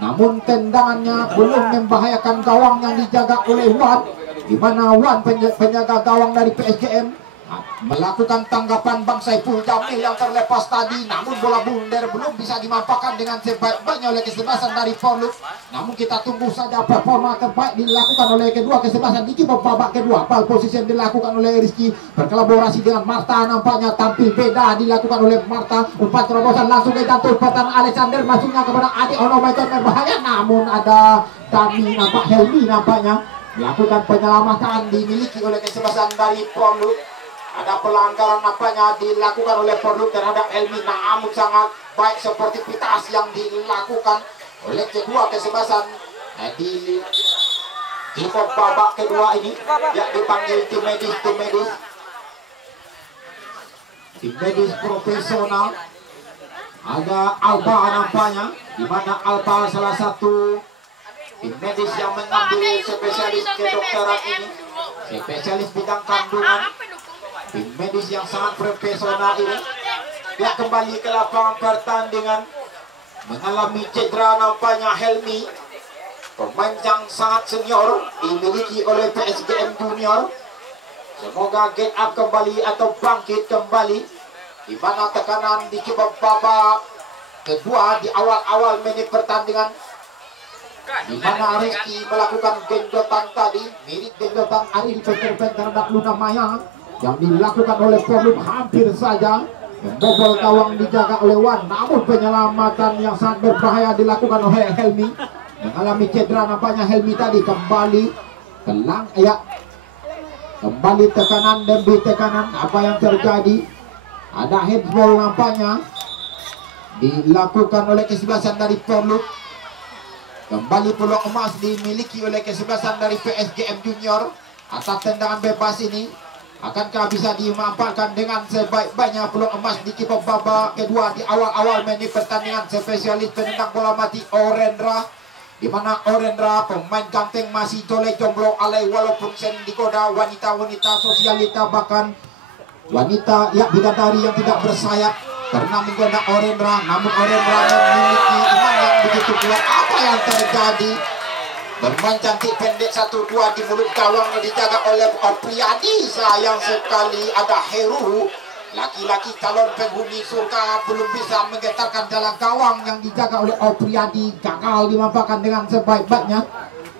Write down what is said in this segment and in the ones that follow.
namun tendangannya belum membahayakan gawang yang dijaga oleh Wan, di mana Wan penjaga gawang dari PSGM melakukan tanggapan Bang Saiful Jamil yang terlepas tadi, namun bola blunder belum bisa dimanfaatkan dengan sebaik-baiknya oleh kesebelasan dari Forluk. Namun kita tunggu saja performa terbaik dilakukan oleh kedua kesebelasan di babak kedua. Ball position dilakukan oleh Rizky berkolaborasi dengan Marta, nampaknya tampil beda dilakukan oleh Marta. Umpan terobosan langsung ke jantung umpan Alexander, masuknya kepada Adi Onomaiton berbahaya, namun ada Dami Helmi nampaknya melakukan penyelamatan dimiliki oleh kesebelasan dari Forluk. Ada pelanggaran nampaknya dilakukan oleh Forluk terhadap Helmi, namun sangat baik sportivitas yang dilakukan oleh kedua kesebelasan di babak kedua ini, yang dipanggil tim medis profesional. Ada Alba nampaknya, di mana Alba salah satu tim medis yang mengambil spesialis kedokteran ini, spesialis bidang kandungan. Tim medis yang sangat profesional ini dia kembali ke lapangan pertandingan. Mengalami cedera nampaknya Helmi, pemain yang sangat senior dimiliki oleh PSGM Junior. Semoga get up kembali atau bangkit kembali, di mana tekanan di babak kedua di awal-awal menit pertandingan, di mana Rizky melakukan genjotan tadi mirip genjotan Ari Peter terhadap Luna Maya yang dilakukan oleh Forluk, hampir saja membobol gawang dijaga oleh Wan, namun penyelamatan yang sangat berbahaya dilakukan oleh Helmi. Mengalami cedera nampaknya Helmi tadi, kembali kembali tekanan demi tekanan. Apa yang terjadi? Ada headball nampaknya dilakukan oleh kesebelasan dari Forluk. Kembali peluang emas dimiliki oleh kesebelasan dari PSGM Junior. Atas tendangan bebas ini, akankah bisa dimanfaatkan dengan sebaik-baiknya peluang emas di babak kedua di awal-awal menit pertandingan? Spesialis penendang bola mati Orendra, di mana Orendra pemain ganteng masih jolek jomblo alay, walaupun sering digoda wanita-wanita sosialita, bahkan wanita bidadari yang tidak bersayap pernah menggoda Orendra, namun Orendra memiliki iman yang begitu kuat. Apa yang terjadi? Bermain cantik pendek 1-2 di mulut gawang yang dijaga oleh Opriyadi. Sayang sekali ada Heru, laki-laki calon penghuni surga, belum bisa menggetarkan dalam gawang yang dijaga oleh Opriyadi. Gagal dimanfaatkan dengan sebaik-baiknya.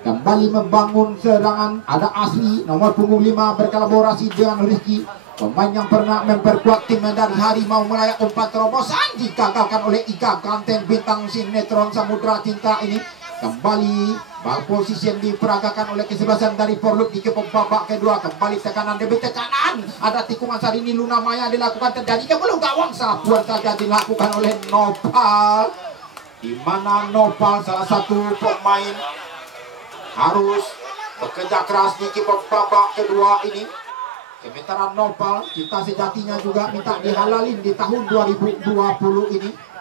Kembali membangun serangan ada Asli nomor punggung 5 berkolaborasi dengan Rizky, pemain yang pernah memperkuat tim dari Harimau Melaya. Umpan terobosan digagalkan oleh Ika Ganteng, bintang sinetron Samudra Cinta ini. Kembali ball position diperagakan oleh kesebelasan dari Forluk di babak kedua. Kembali tekanan demi tekanan, ada tikungan saat ini Luna Maya dilakukan, terjadi belum gawang, sapuan saja dilakukan oleh Nopal, di mana Nopal salah satu pemain harus bekerja keras di babak kedua ini. Sementara Nopal cinta sejatinya juga minta dihalalin di tahun 2020 ini.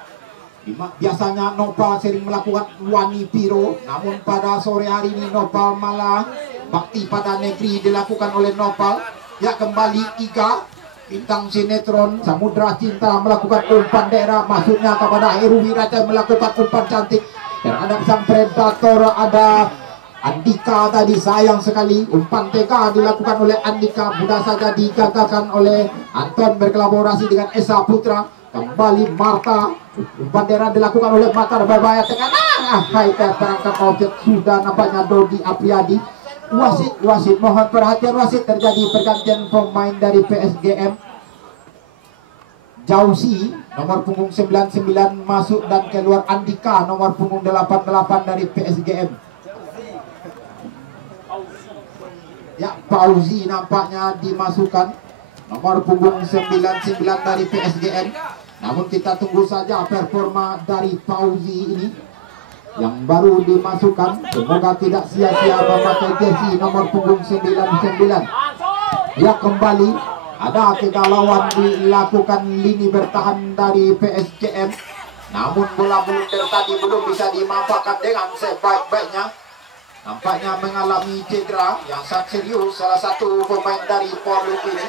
Biasanya Nopal sering melakukan wani piro, namun pada sore hari ini Nopal malah bakti pada negeri dilakukan oleh Nopal. Ya, kembali Iga bintang sinetron Samudra Cinta melakukan umpan daerah, masuknya kepada Heru Wiraja melakukan umpan cantik terhadap sang predator. Ada Andika tadi, sayang sekali umpan tega dilakukan oleh Andika, mudah saja digagalkan oleh Anton berkolaborasi dengan Esa Putra. Kembali Marta, umpan daerah dilakukan oleh Marta, berbahaya tekanan. Perangkap objek sudah nampaknya Dodi Apriyadi. Wasit mohon perhatian wasit, terjadi pergantian pemain dari PSGM. Jausi nomor punggung 99 masuk dan keluar Andika nomor punggung 88 dari PSGM. Ya, Pauzi nampaknya dimasukkan nomor punggung 99 dari PSGM. Namun kita tunggu saja performa dari Pauzi ini yang baru dimasukkan. Semoga tidak sia-sia memakai jersey nomor punggung 99. Ya, kembali ada kegalauan dilakukan lini bertahan dari PSGM. Namun bola blunder tadi belum bisa dimanfaatkan dengan sebaik-baiknya. Nampaknya mengalami cedera yang sangat serius salah satu pemain dari Forluk ini.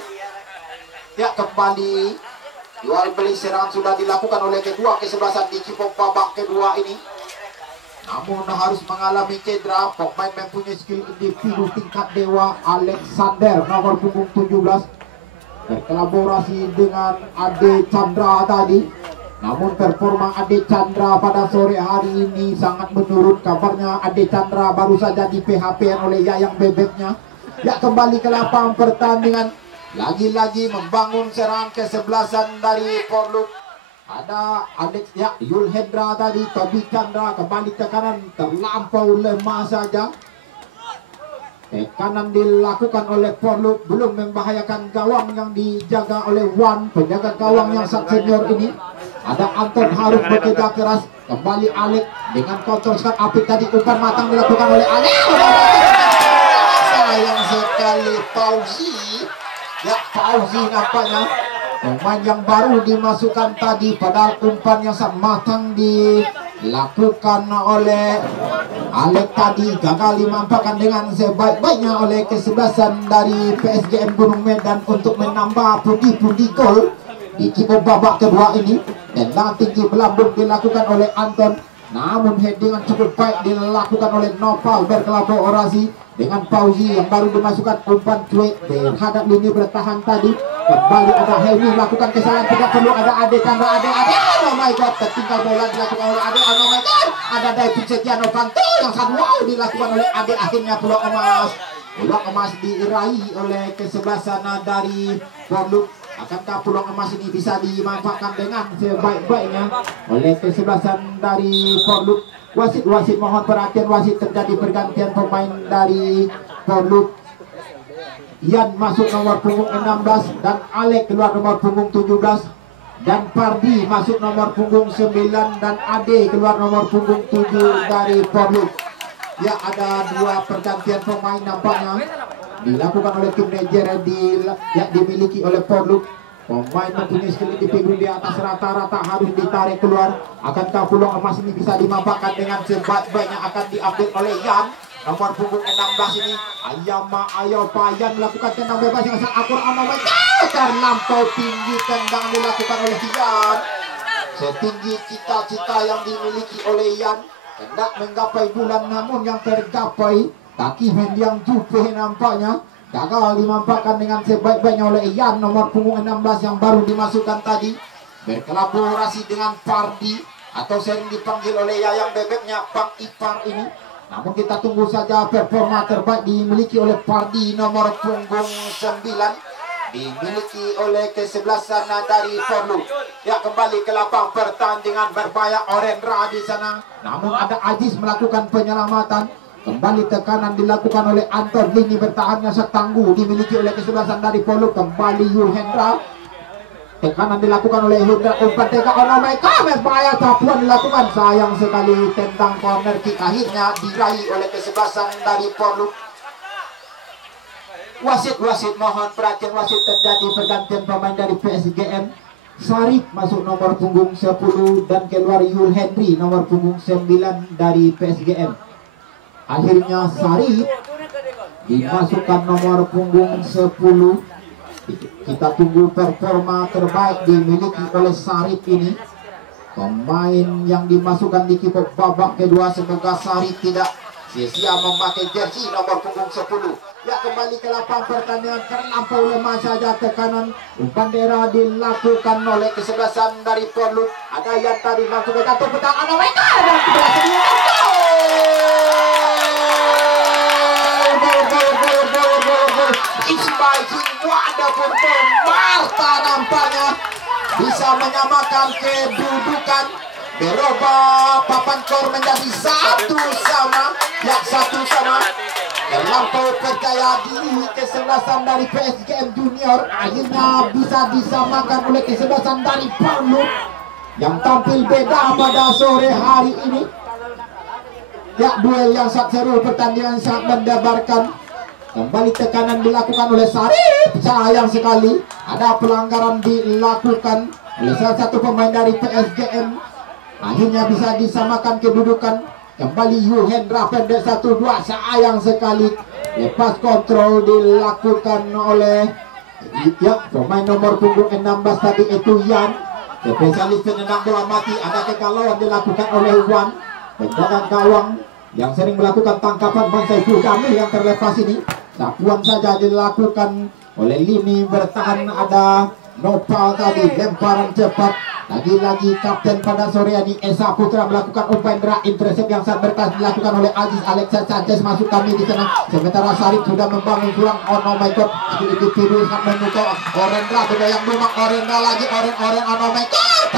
Ya, kembali jual beli serangan sudah dilakukan oleh kedua kesebelasan di babak kedua ini. namun harus mengalami cedera. Pemain mempunyai skill individu tingkat dewa Alexander nomor punggung 17 berkolaborasi dengan Ade Chandra tadi. Namun performa Ade Chandra pada sore hari ini sangat menurun. Kabarnya Ade Chandra baru saja di PHP oleh Yayang bebeknya. Ya, kembali ke lapangan pertandingan. Lagi-lagi membangun serangan kesebelasan dari Porluk. Ada Alex ya, Yul Hendra tadi, Tobi Chandra kembali tekanan terlampau lemah saja. Tekanan dilakukan oleh Porluk, belum membahayakan gawang yang dijaga oleh Wan, penjaga gawang yang sangat senior ini. Ada Anton harus bekerja keras. Kembali Alex dengan counter shot apik tadi, umpan matang dilakukan oleh Alex. Sayang sekali Fauzi. Ya, Fauzi nampaknya pemain yang baru dimasukkan tadi, padahal umpan yang sangat matang dilakukan oleh Alex tadi gagal dimanfaatkan dengan sebaik-baiknya oleh kesebelasan dari PSGM Gunung Medan untuk menambah pundi-pundi gol di kibau babak kedua ini. Tendangan tinggi melambung dilakukan oleh Anton, namun headingan cukup baik dilakukan oleh Noval berkolaborasi dengan Fauzi yang baru dimasukkan. Umpan cuek terhadap lini bertahan tadi. Kembali ada Helmi melakukan kesalahan, tidak perlu. Ada Ade Chandra, oh my god, tertinggal bola dilakukan oleh Ade. Oh my god, ada David Setiano Kanto yang sangat wow dilakukan oleh Ade. Akhirnya peluang emas diraih oleh kesebelasan dari Porluk. Akankah peluang emas ini bisa dimanfaatkan dengan sebaik-baiknya oleh kesebelasan dari Porluk? Wasit mohon perhatian wasit, terjadi pergantian pemain dari Porluk. Ian masuk nomor punggung 16 dan Alek keluar nomor punggung 17, dan Pardi masuk nomor punggung 9 dan Ade keluar nomor punggung 7 dari Porluk. Ya, ada dua pergantian pemain nampaknya dilakukan oleh tim Nigeria dimiliki oleh Porluk. Pemain mempunyai skill individu di atas rata-rata harus ditarik keluar. Akankah peluang emas ini bisa dimanfaatkan dengan sebaik-baiknya? Akan diambil oleh Yan nomor punggung 16 ini. Ayo Payan melakukan tendang bebas yang sangat akurat. Terlampau tinggi tendangan dilakukan oleh Yan. Setinggi cita-cita yang dimiliki oleh Yan, hendak menggapai bulan, namun yang tergapai kaki Mendiang Jupe nampaknya gagal dimanfaatkan dengan sebaik-baiknya oleh Ian nomor punggung 16 yang baru dimasukkan tadi, berkolaborasi dengan Pardi atau sering dipanggil oleh Yayang bebeknya Bang Ipar ini. Namun kita tunggu saja performa terbaik dimiliki oleh Pardi nomor punggung 9, dimiliki oleh kesebelasan dari Porluk. Ya, kembali ke lapang pertandingan berbahaya Orendra di sana, namun ada Aziz melakukan penyelamatan. Kembali tekanan dilakukan oleh Anton, lini bertahannya setangguh dimiliki oleh kesebelasan dari Porluk. Kembali Yul Hendra, tekanan dilakukan oleh Hendra, umpan teka bahaya, tapuan dilakukan. Sayang sekali tentang corner kick akhirnya diraih oleh kesebelasan dari Porluk. Wasit mohon perhatian wasit, terjadi pergantian pemain dari PSGM. Sarip masuk nomor punggung 10 dan keluar Yul Henry nomor punggung 9 dari PSGM. Akhirnya Sarip dimasukkan nomor punggung 10. Kita tunggu performa terbaik dimiliki oleh Sarip ini, pemain yang dimasukkan di kibau babak kedua. Semoga Sarip tidak sia-sia memakai jersey nomor punggung 10. Ya, kembali ke lapangan pertandingan, terlampau lemah saja tekanan. Umpan daerah dilakukan oleh kesebelasan dari Porluk. Ada yang tadi langsung ke jatuh petang, mereka dan berhasil dilakukan. Wonderful goal. Marta nampaknya bisa menyamakan kedudukan, berubah papan skor menjadi 1-1. Ya, 1-1. Terlampau percaya diri kesebelasan dari PSGM Junior akhirnya bisa disamakan oleh kesebelasan dari Porluk yang tampil beda pada sore hari ini. Ya, duel yang sangat seru, pertandingan sangat mendebarkan. Kembali tekanan dilakukan oleh Sarip. Sayang sekali ada pelanggaran dilakukan oleh salah satu pemain dari PSGM. Akhirnya bisa disamakan kedudukan. Kembali Yul Hendra pendek 1-2. Sayang sekali lepas kontrol dilakukan oleh pemain nomor punggung 16 tadi, itu Yan, spesialis penendang bola mati. Ada kegalauan dilakukan oleh Wan. penjaga gawang yang sering melakukan tangkapan Bang Saiful Jamil yang terlepas ini. Sapuan saja dilakukan oleh lini bertahan, ada Nopal tadi, lemparan cepat. Lagi-lagi kapten pada sore ini Esa Putra melakukan umpan drag, intercept yang sangat berkelas dilakukan oleh Aziz Alexa Sanchez, masuk kami di sana. Sementara Sarip sudah membangun kurang. Oh my god, sedikit tidur sangat memukau. Orendra sudah yang lumak, Orendra lagi, Oren, oh my god,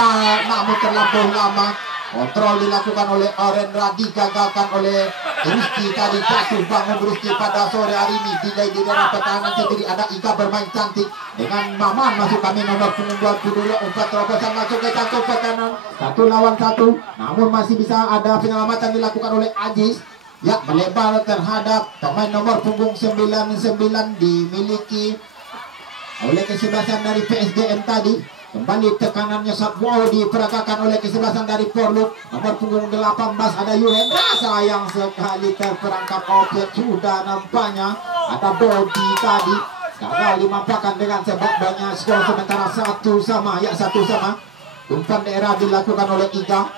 namun terlampau lama. Kontrol dilakukan oleh Orendra, digagalkan oleh Rizky tadi. Jatuh bangun Rizky pada sore hari ini. Delay di dalam pertahanan sendiri, ada Ika bermain cantik dengan Maman, masuk kami nomor punggung 22. Umpan terobosan masuk ke jatuh pertahanan 1 lawan 1, namun masih bisa ada penyelamatan dilakukan oleh Aziz. Ya, melebar terhadap pemain nomor punggung 99 dimiliki oleh kesebelasan dari PSGM tadi. Kembali tekanannya saat wow diperagakan oleh kesebelasan dari Porluk. Nomor punggung 18 ada Yuhendra, sayang sekali terperangkap objek. Sudah nampaknya ada Dodi tadi, gagal dimanfaatkan dengan sebabnya skor sementara 1 sama. Ya, 1 sama. Umpan daerah dilakukan oleh Iga,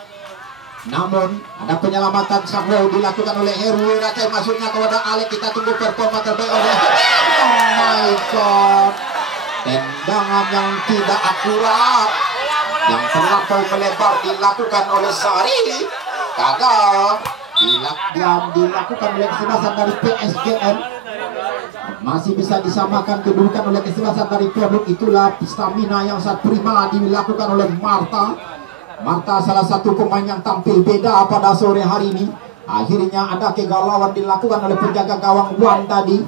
namun ada penyelamatan Sahwo dilakukan oleh Heru Rakai, masuknya kepada Alek. Kita tunggu performa terbaik oleh oh my god, tendangan yang tidak akurat yang terlampau melebar dilakukan oleh Sari, gagal dilakukan oleh kesebelasan dari PSGM. Masih bisa disamakan kedudukan oleh kesebelasan dari Porluk. Itulah stamina yang sangat prima dilakukan oleh Marta. Marta salah satu pemain yang tampil beda pada sore hari ini. Akhirnya ada kegalauan dilakukan oleh penjaga gawang Wan tadi.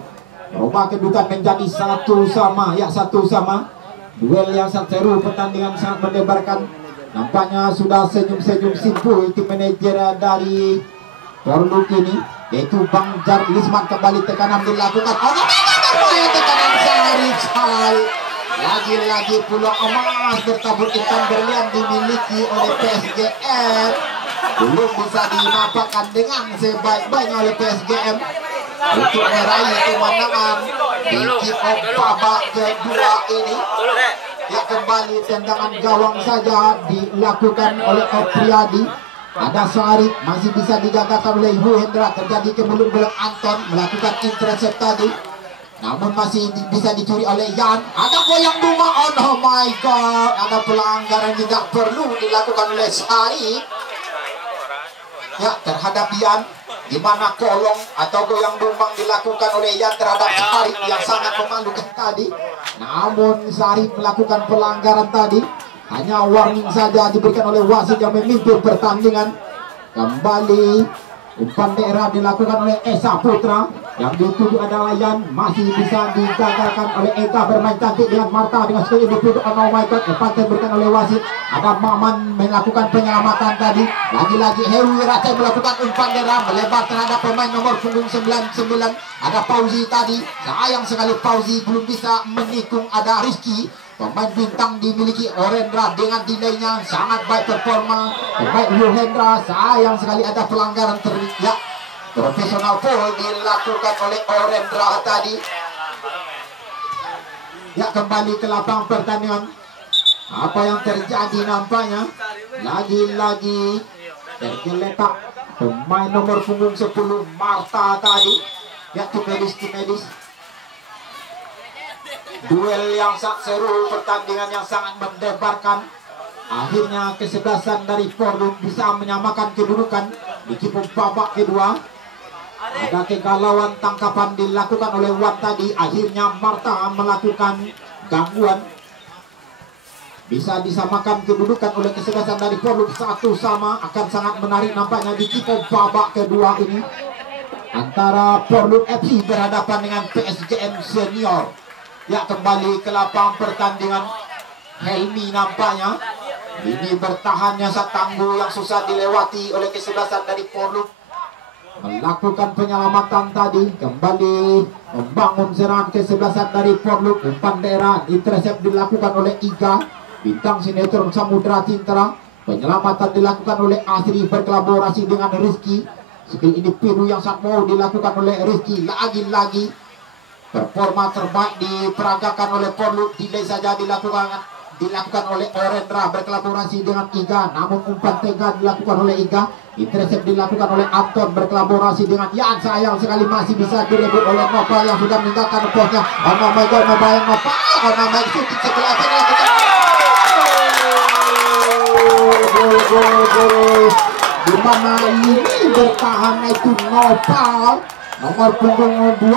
Berubah kedudukan menjadi 1 sama. Ya, 1 sama. Duel yang sangat seru, pertandingan sangat mendebarkan. Nampaknya sudah senyum-senyum simpul tim manajer dari Porluk ini, yaitu Bang Jarlisman. Kembali tekanan dilakukan. Oh, tekanan Sari. Lagi-lagi peluang emas bertabur intan berlian dimiliki oleh PSGM. Belum bisa dimanfaatkan dengan sebaik-baiknya oleh PSGM untuk meraih kemenangan di kick-off babak kedua ini. Ya, kembali tendangan gawang saja dilakukan oleh Opriadi. Ada Sarip, masih bisa digagalkan oleh Yuhendra. Terjadi kemulut-mulut Anton melakukan intercept tadi, namun masih bisa dicuri oleh Yan. Ada goyang bunga, oh my god, ada pelanggaran tidak perlu dilakukan oleh Sarip ya terhadap Yan, di mana kolong atau goyang bumbang dilakukan oleh Yan terhadap Sarip yang sangat memalukan tadi. Namun Sarip melakukan pelanggaran tadi, hanya warning saja diberikan oleh wasit yang memimpin pertandingan. Kembali umpan daerah dilakukan oleh Esa Putra, yang dituju adalah Yan, masih bisa digagalkan oleh Eka, bermain cantik dengan Marta dengan sekali dituju. Oh my god, umpan diberikan oleh wasit. Ada Maman melakukan penyelamatan tadi. Lagi-lagi Heru Rakai melakukan umpan daerah melebar terhadap pemain nomor punggung 99. Ada Fauzi tadi, sayang sekali Fauzi belum bisa menikung. Ada Rizky, pemain bintang dimiliki Orendra dengan delaynya sangat baik performa pemain Yuhendra. Sayang sekali ada pelanggaran teriak. Profesional foul dilakukan oleh Orendra tadi. Ya, kembali ke lapang pertandingan. Apa yang terjadi nampaknya lagi-lagi tergeletak pemain nomor punggung 10 Marta tadi. Ya, tim medis. Duel yang sangat seru, pertandingan yang sangat mendebarkan. Akhirnya kesebelasan dari Porluk bisa menyamakan kedudukan di kick-off babak kedua. Ada kegalauan tangkapan dilakukan oleh Wan tadi. Akhirnya Marta melakukan gangguan. Bisa disamakan kedudukan oleh kesebelasan dari Porluk 1 sama. Akan sangat menarik nampaknya di kick-off babak kedua ini, antara Porluk FC berhadapan dengan PSGM Senior. Ya, kembali ke lapang pertandingan. Helmi nampaknya ini bertahannya saat tangguh yang susah dilewati oleh kesebelasan dari Porluk. Melakukan penyelamatan tadi, kembali membangun serangan kesebelasan dari Porluk. Umpan daerah intercept dilakukan oleh Iga, bintang sinetron Samudra Cintara. Penyelamatan dilakukan oleh Asri berkolaborasi dengan Rizky. Skill individu yang sangat mau dilakukan oleh Rizky. Lagi-lagi performa terbaik diperagakan oleh Porluk. Delay saja dilakukan oleh Orendra berkolaborasi dengan Iga, namun umpan tega dilakukan oleh Iga. Intercept dilakukan oleh Anton berkolaborasi dengan Yan. Sayang sekali masih bisa direbut oleh Nopal yang sudah meninggalkan posnya. Oh my god, membayang Nopal. Oh my god, shooting setelah dilakukan. Gol. Di mana ini bertahan itu Nopal nomor punggung 12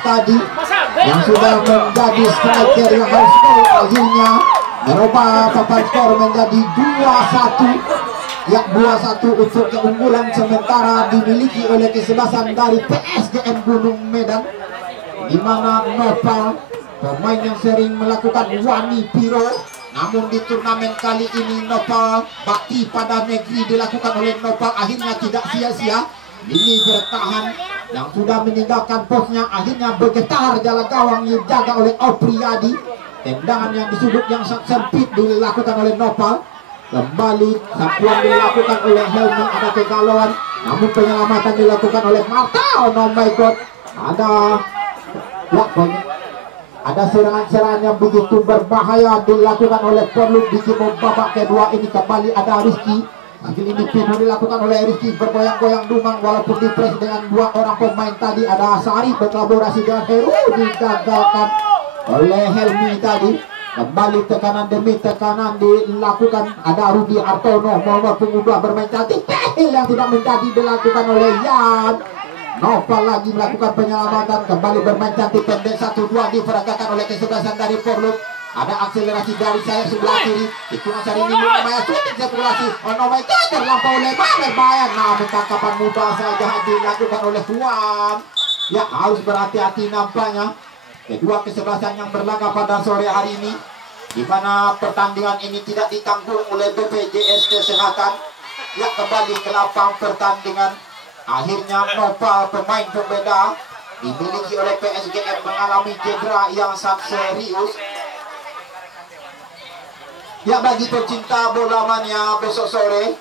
tadi yang sudah menjadi striker yang harus gol, akhirnya merubah papan skor menjadi 2-1. Ya, 2-1 untuk keunggulan sementara dimiliki oleh kesebelasan dari PSGM Gunung Medan, di mana Nopal pemain yang sering melakukan wani piro. Namun di turnamen kali ini Nopal, bakti pada negeri dilakukan oleh Nopal akhirnya tidak sia-sia. Ini bertahan yang sudah meninggalkan posnya, akhirnya bergetar jalan gawang yang dijaga oleh Opriyadi. Tendangan yang di sudut yang sangat sempit dilakukan oleh Nopal. Kembali sapuan dilakukan oleh Helmi, ada kegalauan, namun penyelamatan dilakukan oleh Marta. Oh my god, ada serangan-serangan yang begitu berbahaya dilakukan oleh Perlu di babak kedua ini. Kembali ada Rizky, skill ini penuh dilakukan oleh Rizky, bergoyang-goyang Dumang walaupun dipres dengan 2 orang pemain tadi. Ada Sari berkolaborasi dengan Heru, digagalkan oleh Helmi tadi. Kembali tekanan demi tekanan dilakukan. Ada Rudi Artono nomor punggung 2 bermain cantik, yang tidak menjadi dilakukan oleh Yan. Nopal lagi melakukan penyelamatan, kembali bermain cantik pendek 1-2 diperagakan oleh kesebelasan dari Porluk. Ada akselerasi dari sayap sebelah kiri, hitungan sari ini namanya shooting sirkulasi. Oh my god, terlampau lebar berbahaya. Namun tangkapan mudah saja dilakukan oleh Juan. Ya, harus berhati-hati nampaknya kedua kesebelasan yang berlaga pada sore hari ini, di mana pertandingan ini tidak ditanggung oleh BPJS Kesehatan. Ya, kembali ke lapang pertandingan. Akhirnya Nopal pemain pembeda dimiliki oleh PSGM mengalami cedera yang sangat serius. Ya, bagi pecinta bola mania, besok sore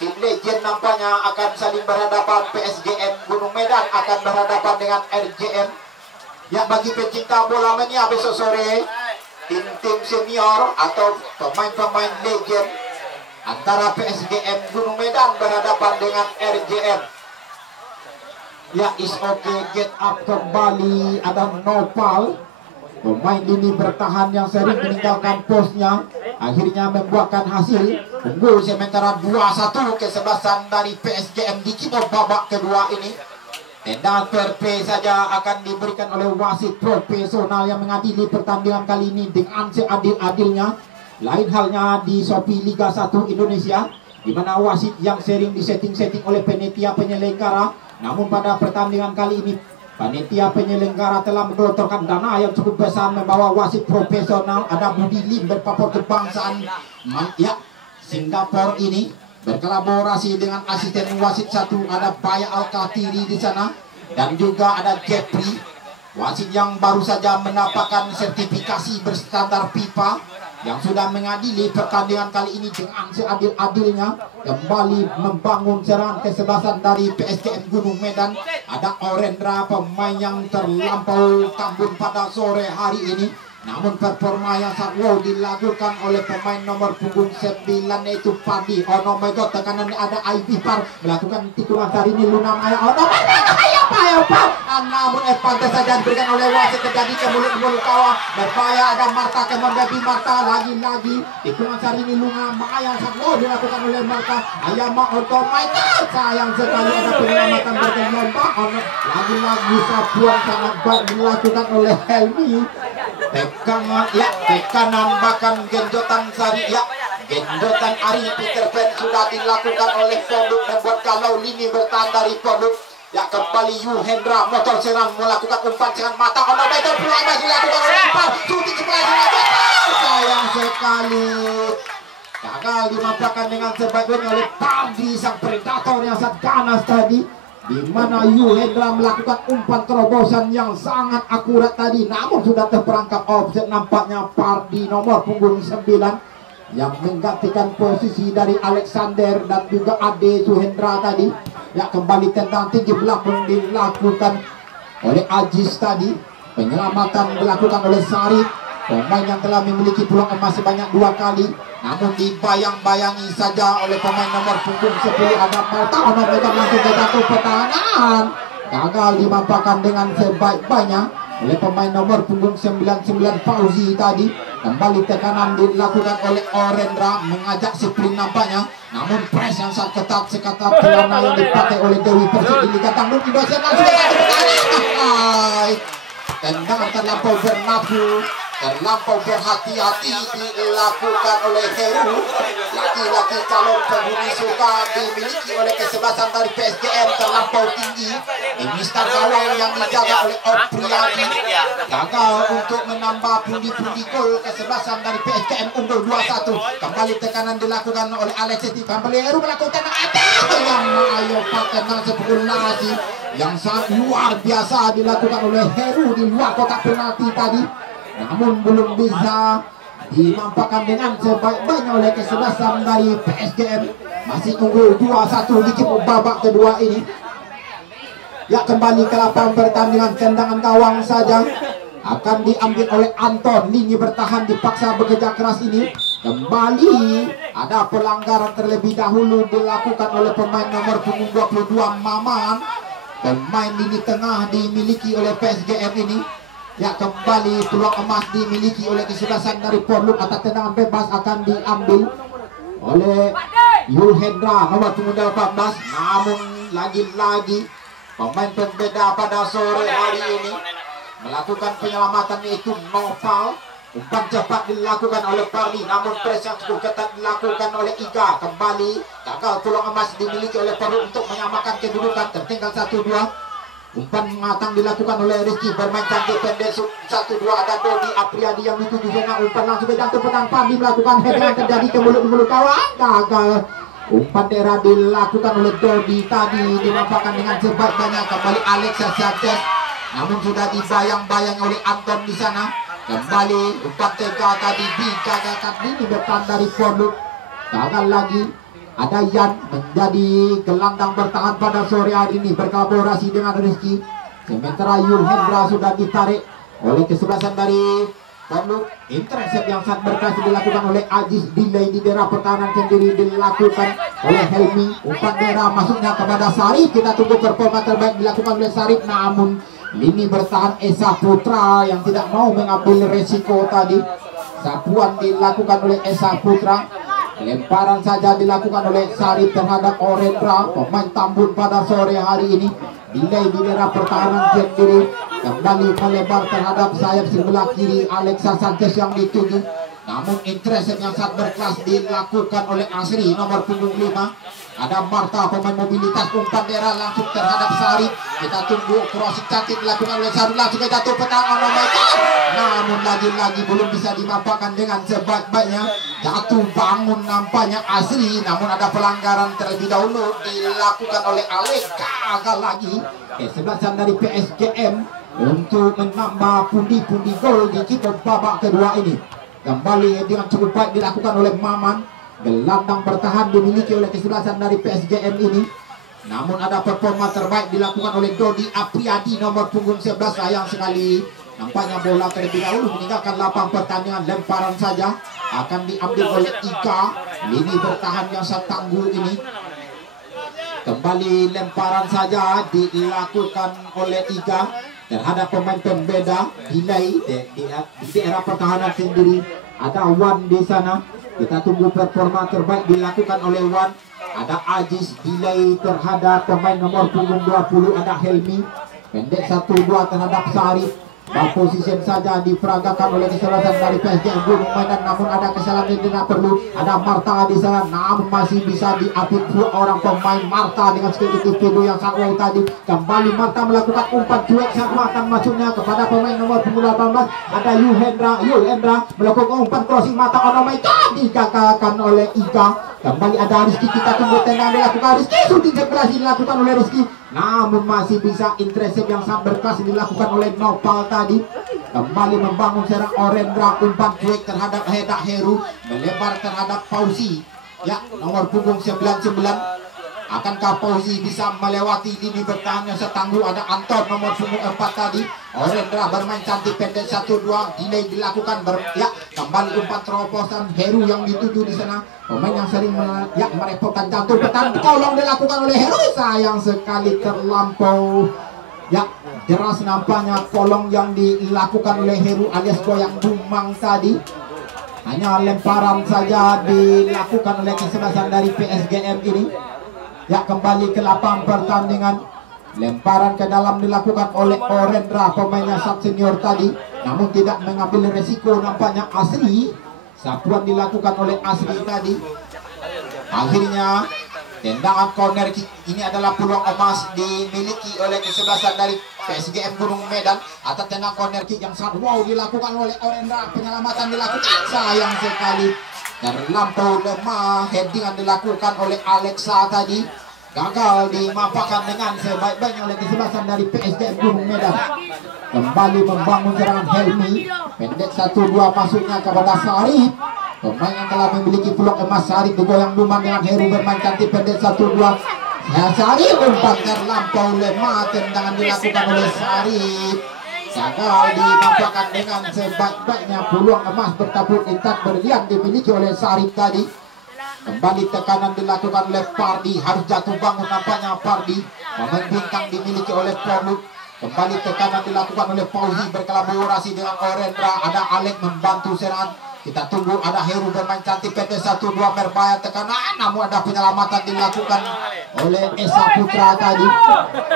tim legend nampaknya akan saling berhadapan. PSGM Gunung Medan akan berhadapan dengan RJM. Ya, bagi pecinta bola mania, besok sore tim-tim senior atau pemain-pemain legend antara PSGM Gunung Medan berhadapan dengan RJM. Ya, is okay, get up kembali. Ada Nopal, pemain ini bertahan yang sering meninggalkan posnya, akhirnya membuahkan hasil unggul sementara 2-1 kesebelasan dari PSGM di kibot babak kedua ini. Tendangan fair play saja akan diberikan oleh wasit profesional yang mengadili pertandingan kali ini dengan seadil-adilnya. Lain halnya di Shopee Liga 1 Indonesia, di mana wasit yang sering disetting-setting oleh panitia penyelenggara. Namun pada pertandingan kali ini panitia penyelenggara telah menggelontorkan dana yang cukup besar membawa wasit profesional. Ada Budi Lim berpapor kebangsaan Singapura ini berkolaborasi dengan asisten wasit 1, ada Baya Al-Katiri di sana, dan juga ada Jeffrey, wasit yang baru saja mendapatkan sertifikasi berstandar FIFA, yang sudah mengadili pertandingan kali ini dengan seadil-adilnya. Kembali membangun serangan kesebelasan dari PSGM Gunung Medan. Ada Orendra, pemain yang terlampau tambun pada sore hari ini. Namun performa yang sangat wow dilakukan oleh pemain nomor punggung 9 yaitu Padi. Oh my god, tekanan ada Ivy Par melakukan tikungan hari ini Luna Maya. Oh no my god, namun pantas saja diberikan oleh wasit, terjadi ke mulut kawah. Berbahaya, ada Marta ke Baby Marta lagi-lagi tikungan hari ini Luna Maya sangat wow dilakukan oleh Marta. Ayama Oto my god, sayang sekali ada penyelamatan berkembang. Lagi-lagi sapuan sangat baik dilakukan oleh Helmi. Tekanan bahkan genjotan sari, genjotan Ari Peter Pan sudah dilakukan oleh Produk, membuat kalau lini bertahan dari Produk. Ya, kembali Yuhendra motor serang melakukan umpan dengan mata. Oh no, betul pula dilakukan oleh umpan shooting sebelah. Sayang sekali gagal dimanfaatkan dengan sebaik-baiknya oleh Pandi, sang predator yang sangat ganas tadi, di mana Yuhendra melakukan umpan terobosan yang sangat akurat tadi, namun sudah terperangkap offset. Nampaknya Pardi nomor punggung 9 yang menggantikan posisi dari Alexander dan juga Ade Yuhendra tadi. Ya, kembali tendang tinggi belakang dilakukan oleh Ajis tadi. Penyelamatan dilakukan oleh Sarip. pemain yang telah memiliki peluang emas sebanyak 2 kali, namun dibayang-bayangi saja oleh pemain nomor punggung 10 ada Marta. Memegang langsung ke jatuh pertahanan, gagal dimampakkan dengan sebaik-baiknya oleh pemain nomor punggung 99 Fauzi tadi. Kembali tekanan dilakukan oleh Orendra, mengajak sprint nampaknya, namun press yang sangat ketat seketat celana yang dipakai oleh Dewi Persik di Liga Tanggung Indonesia. Langsung tendangan terlampau bernafsu, terlampau berhati-hati dilakukan oleh Heru. Laki-laki calon penghuni suka dimiliki oleh kesebelasan dari PSGM terlampau tinggi. Ini start gawang yang dijaga oleh Opriyadi, gagal untuk menambah pundi-pundi gol. Kesebelasan dari PSGM unggul 2-1. Kembali tekanan dilakukan oleh Alexis. Kembali Heru melakukan yang ayo tenang spekulasi yang sangat luar biasa dilakukan oleh Heru di luar kotak penalti tadi, namun belum bisa dimampakkan dengan sebaik-baiknya oleh kesebelasan dari PSGM. Masih unggul 2-1 di babak kedua ini. Ya, kembali ke lapangan pertandingan, tendangan gawang saja akan diambil oleh Anton. Lini bertahan dipaksa bekerja keras ini. Kembali ada pelanggaran terlebih dahulu dilakukan oleh pemain nomor punggung 22 Maman. Pemain lini tengah dimiliki oleh PSGM ini. Ya, kembali peluang emas dimiliki oleh kesebelasan dari Porluk. Atas tendangan bebas akan diambil oleh Yuhendra nomor punggung 18. Namun lagi-lagi pemain pembeda pada sore hari ini melakukan penyelamatan, yaitu Noval. Umpan cepat dilakukan oleh Parli, namun press yang cukup ketat dilakukan oleh Iga. Kembali gagal, peluang emas dimiliki oleh Porluk untuk menyamakan kedudukan. Tertinggal 1-2. Umpan matang dilakukan oleh Rizky, bermain cantik pendek 1-2. Ada Dodi Apriyadi yang dituju zona umpan, langsung berjatuh pedang. Parli melakukan head yang terjadi ke mulut kawan, gagal. Umpan daerah dilakukan oleh Dodi tadi, dimampakkan dengan sebaik-baiknya. Kembali Alexa Sanchez, namun sudah dibayang-bayang oleh Anton di sana. Kembali umpan tega tadi digagalkan, ini bertahan dari Porluk, gagal lagi. Ada Yan menjadi gelandang bertahan pada sore hari ini berkolaborasi dengan Rizky. Sementara Yuhendra sudah ditarik oleh kesebelasan dari Porluk. Intercept yang sangat berkasi dilakukan oleh Aziz. Delay di daerah pertahanan sendiri dilakukan oleh Helmi. Umpan daerah masuknya kepada Sarif. Kita tunggu performa terbaik dilakukan oleh Sarif, namun lini bertahan Esa Putra yang tidak mau mengambil resiko tadi. Sapuan dilakukan oleh Esa Putra. Lemparan saja dilakukan oleh Sarif terhadap Orendra, pemain Tambun pada sore hari ini. Delay di daerah pertahanan sendiri, kembali melebar terhadap sayap sebelah kiri Alexa Sanchez yang dituju. Namun intercept yang sangat berkelas dilakukan oleh Asri nomor punggung 5. Ada Marta, pemain mobilitas. Umpan daerah langsung terhadap Sarif. Kita tunggu crossing cantik dilakukan oleh Sarif, langsung jatuh petang onometer. Namun lagi-lagi belum bisa dimampakkan dengan sebaik-baiknya. Jatuh bangun nampaknya Asri, namun ada pelanggaran terlebih dahulu dilakukan oleh Alex. Gagal lagi kesebelasan dari PSGM untuk menambah pundi-pundi gol di babak kedua ini. Kembali dengan cukup baik dilakukan oleh Maman. Gelandang bertahan dimiliki oleh kesebelasan dari PSGM ini. Namun ada performa terbaik dilakukan oleh Dodi Apriyadi nomor punggung 11. Sayang sekali nampaknya bola terlebih dahulu meninggalkan lapang pertandingan. Lemparan saja akan diambil oleh Ika. Lini bertahan yang sangat tangguh ini. Kembali lemparan saja dilakukan oleh Ika terhadap pemain pembeda. Delay di daerah pertahanan sendiri. Ada Wan di sana. Kita tunggu performa terbaik dilakukan oleh Wan. Ada Aziz. Delay terhadap pemain nomor punggung 20. Ada Helmi. Pendek 1-2 terhadap Sarif. Position saja diperagakan oleh kesebelasan dari PSGM Gunung Mainan, namun ada kesalahan yang tidak perlu. Ada Marta di sana, namun masih bisa diapit dua orang pemain. Marta dengan skill individu yang sangat wow tadi. Kembali Marta melakukan umpan cuek saat akan masuknya kepada pemain nomor 18. Ada Yuhendra melakukan umpan crossing mata onometer digagalkan oleh Iga. Kembali ada Rizky, kita tunggu tendangan dilakukan Rizky. Shooting sebelah dilakukan oleh Rizky, namun masih bisa intercept yang sangat berkelas dilakukan oleh Nopal tadi. Kembali membangun serang Orendra, umpan cuek terhadap Heru, melebar terhadap Fauzi. Ya, nomor punggung 99. Akankah Fauzi bisa melewati lini bertahan yang setangguh? Ada Anton nomor 4 tadi. Orendra bermain cantik pendek 1-2, delay dilakukan kembali umpan terobosan Heru yang dituju di sana. Pemain yang sering merepotkan jantung petang, tolong dilakukan oleh Heru, sayang sekali terlampau. Ya, deras nampaknya polong yang dilakukan oleh Heru alias goyang Dumang tadi. Hanya lemparan saja dilakukan oleh kesebelasan dari PSGM ini. Ya, kembali ke lapang pertandingan. Lemparan ke dalam dilakukan oleh Orendra, pemainnya sub senior tadi, namun tidak mengambil resiko nampaknya Asri. Sapuan dilakukan oleh Asri tadi. Akhirnya tendangan corner kick ini adalah peluang emas dimiliki oleh kesebelasan dari PSGM Gunung Medan. Atas tendangan corner kick yang sangat wow dilakukan oleh Orendra, penyelamatan dilakukan, sayang sekali terlampau lemah. Headingan dilakukan oleh Alexa tadi, gagal dimanfaatkan dengan sebaik-baiknya oleh kesebelasan dari PSGM Gunung Medan. Kembali membangun serangan Helmi, pendek 1-2 masuknya kepada Sarip, pemain yang telah memiliki peluang emas. Sarip digoyang Duman dengan Heru bermain cantik pendek 1-2. Sarip umpan terlampau lemah, tendangan dilakukan oleh Sarip, gagal dimanfaatkan dengan sebaik-baiknya. Peluang emas bertabur intak berlian dimiliki oleh Sarip tadi. Kembali tekanan dilakukan oleh Pardi, harus jatuh bangun nampaknya Pardi. Pemain bintang dimiliki oleh Porluk. Kembali tekanan dilakukan oleh Fauzi, berkolaborasi dengan Orendra. Ada Alek membantu serangan. Kita tunggu, ada Heru bermain cantik pendek 1-2 berbahaya tekanan, namun ada penyelamatan dilakukan oleh Esa Putra tadi.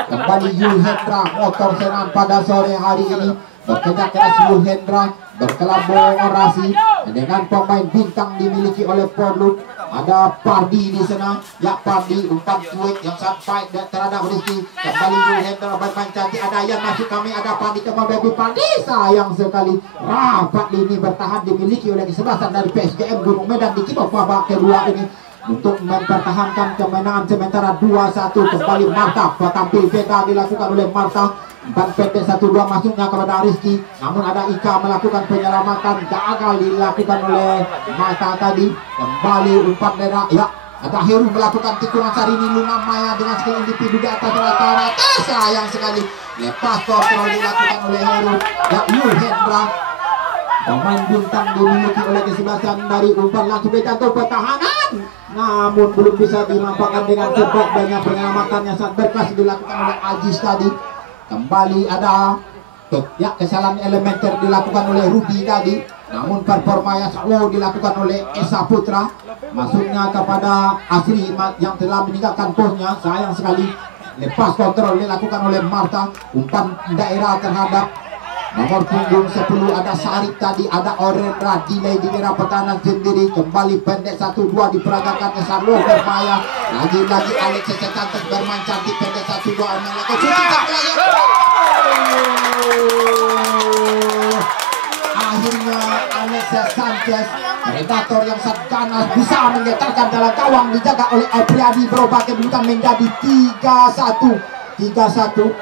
Kembali Yuhendra, motor serangan pada sore hari ini. Bekerja keras Yuhendra, berkolaborasi dengan pemain bintang dimiliki oleh Porluk. Ada Pardi di sana. Ya, Pardi umpan kuat yang sampai terhadap Rizky. Kembali Yuhendra bermain cantik. Ada yang masuk kami, ada Pardi kembali Pardi. Sayang sekali rapat lini bertahan dimiliki oleh kesebelasan dari PSGM Gunung Medan di kick-off babak kedua ini untuk mempertahankan kemenangan sementara 2-1. Kembali Marta, tampil beda dilakukan oleh Marta. Umpan pendek 1-2 masuknya kepada Rizky, namun ada Ika melakukan penyelamatan, gagal dilakukan oleh Marta tadi. Kembali umpan beda, ya, ada Heru melakukan tikungan Sarini Luna Maya dengan skill individu di atas rata-rata, sayang sekali lepas kontrol dilakukan oleh Heru. Ya, Yuhendra, pemain bintang dimiliki oleh kesebelasan dari umpan langsung jatuh pertahanan, namun belum bisa dimanfaatkan dengan sebaik-baiknya. Penyelamatan yang sangat berkas dilakukan oleh Ajis tadi. Kembali ada kesalahan elementer dilakukan oleh Rudy tadi, namun performa yang wow dilakukan oleh Esa Putra. Masuknya kepada Asri yang telah meninggalkan posnya, sayang sekali lepas kontrol dilakukan oleh Marta. Umpan daerah terhadap nomor punggung 10 ada Sarip tadi, ada Orendra, delay di daerah pertahanan sendiri. Kembali pendek 1-2 diperagakan ke Sarlo berbahaya. Lagi-lagi Alex cantik bermain cantik pendek 1-2 akhirnya Alex Sanchez, predator yang sangat ganas, bisa menggetarkan dalam gawang, dijaga oleh Apriadi, berubah kedudukan menjadi 3-1.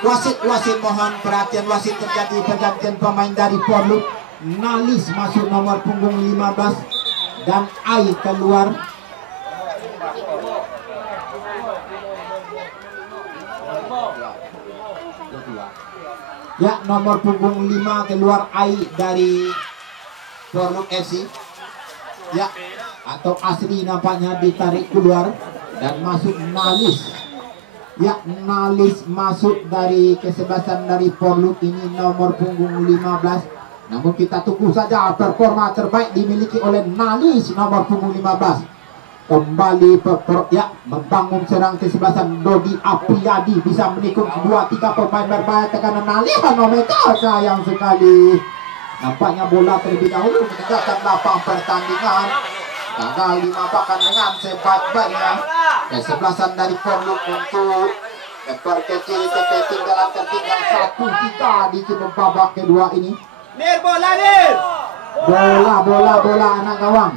Wasit mohon perhatian wasit, terjadi pergantian pemain dari Porluk. Nalis masuk nomor punggung 15 dan Ai keluar. Ya, nomor punggung 5 keluar Ai dari Porluk FC. Ya, atau Asri nampaknya ditarik keluar dan masuk Nalis. Ya, Nalis masuk dari kesebelasan dari Porluk ini nomor punggung 15. Namun kita tunggu saja, performa terbaik dimiliki oleh Nalis nomor punggung 15. Kembali membangun serang kesebelasan Dodi Apriadi, bisa menikung 2-3 pemain berbahaya tekanan Nalis manometer, sayang sekali. Nampaknya bola terlebih dahulu menegakkan lapang pertandingan, gagal dimanfaatkan dengan sebaik-baiknya kesebelasan dari Porluk untuk memperkecil ketinggalan tertinggal 1-3 di babak kedua ini. Bola anak gawang.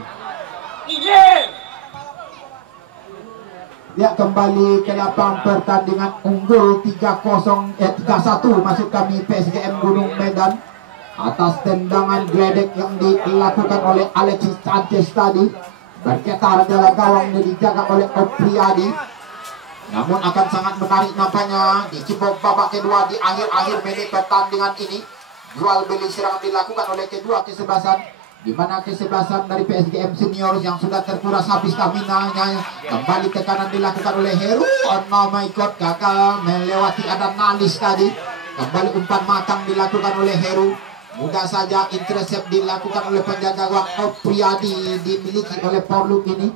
Ya, kembali ke lapang pertandingan, unggul 3-1 masuk kami PSGM Gunung Medan atas tendangan gledek yang dilakukan oleh Alexis Sanchez tadi. bergetar dalam gawang dijaga oleh Opriadi. Namun akan sangat menarik nampaknya di Cibok babak kedua di akhir-akhir menit pertandingan ini. Jual beli serang dilakukan oleh kedua kesebelasan, di mana kesebelasan dari PSGM Senior yang sudah terkuras habis stamina-nya. Kembali tekanan dilakukan oleh Heru. Oh my god, gagal melewati ada Nalis tadi. Kembali umpan matang dilakukan oleh Heru. Mudah saja intercept dilakukan oleh penjaga gawang Opriadi, dimiliki oleh Porluk ini.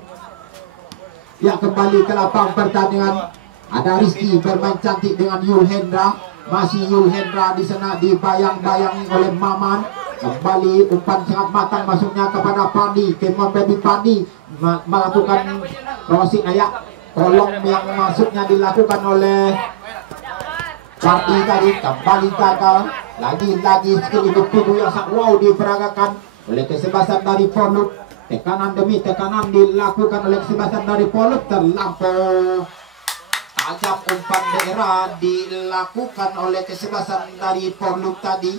Ya, kembali ke lapang pertandingan. Ada Rizky bermain cantik dengan Yul Hendra. Masih Yul Hendra di sana dibayang-bayangi oleh Maman. Kembali umpan sangat matang masuknya kepada Pandi. Kemon Baby Pandi melakukan crossing ayak. Tolong yang masuknya dilakukan oleh Pandi tadi. Kembali gagal. Lagi-lagi skill individu yang sangat wow diperagakan oleh kesebelasan dari Porluk. Tekanan demi tekanan dilakukan oleh kesebelasan dari Porluk. Terlampau tajam umpan daerah dilakukan oleh kesebelasan dari Porluk tadi.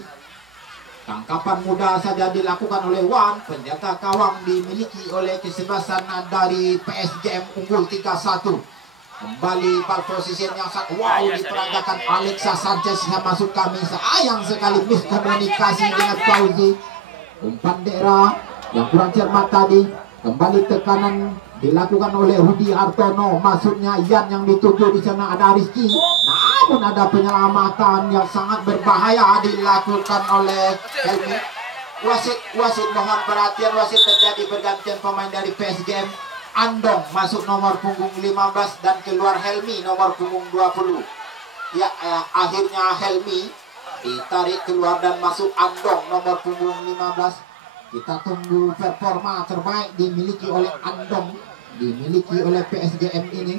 Tangkapan mudah saja dilakukan oleh Wan. Penjaga gawang dimiliki oleh kesebelasan dari PSGM unggul 3-1. Kembali ball position yang sangat wow diperagakan Alexa Sanchez yang masuk kami. Sayang sekali miskomunikasi dengan Fauzi. Umpan daerah yang kurang cermat tadi. Kembali tekanan dilakukan oleh Rudi Hartono. Masuknya Ian yang dituju di sana ada Rizky. Namun ada penyelamatan yang sangat berbahaya dilakukan oleh Helmi. Wasit mohon perhatian, wasit terjadi pergantian pemain dari PSGM. Andong masuk nomor punggung 15 dan keluar Helmi nomor punggung 20. Ya, akhirnya Helmi ditarik keluar dan masuk Andong nomor punggung 15. Kita tunggu performa terbaik dimiliki oleh Andong, dimiliki oleh PSGM ini.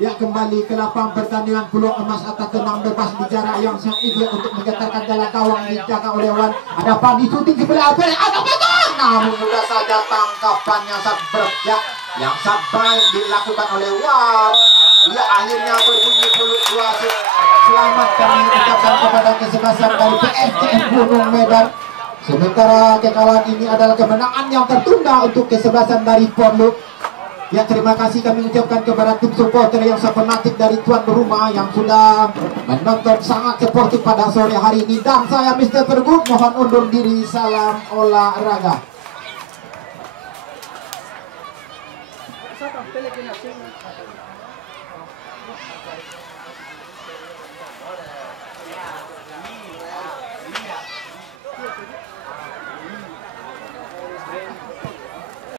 Ya, kembali ke lapang pertandingan. Peluang emas atau tenang bebas di jarak yang sangat ideal untuk menggetarkan jalan gawang dijaga oleh Wan. Ada Pandi syuting sebelah ada betul. Namun mudah saja tangkapannya sangat berat yang sangat baik dilakukan oleh Wan. Ya, akhirnya berbunyi peluit wasit. Selamat kami ucapkan kepada kesebelasan dari PSGM Gunung Medan. Sementara kekalahan ini adalah kemenangan yang tertunda untuk kesebelasan dari Porluk. Ya, terima kasih kami ucapkan kepada tim supporter yang sangat fanatik dari tuan rumah yang sudah menonton sangat sportif pada sore hari ini. Dan saya Mr. Pergut mohon undur diri. Salam olahraga.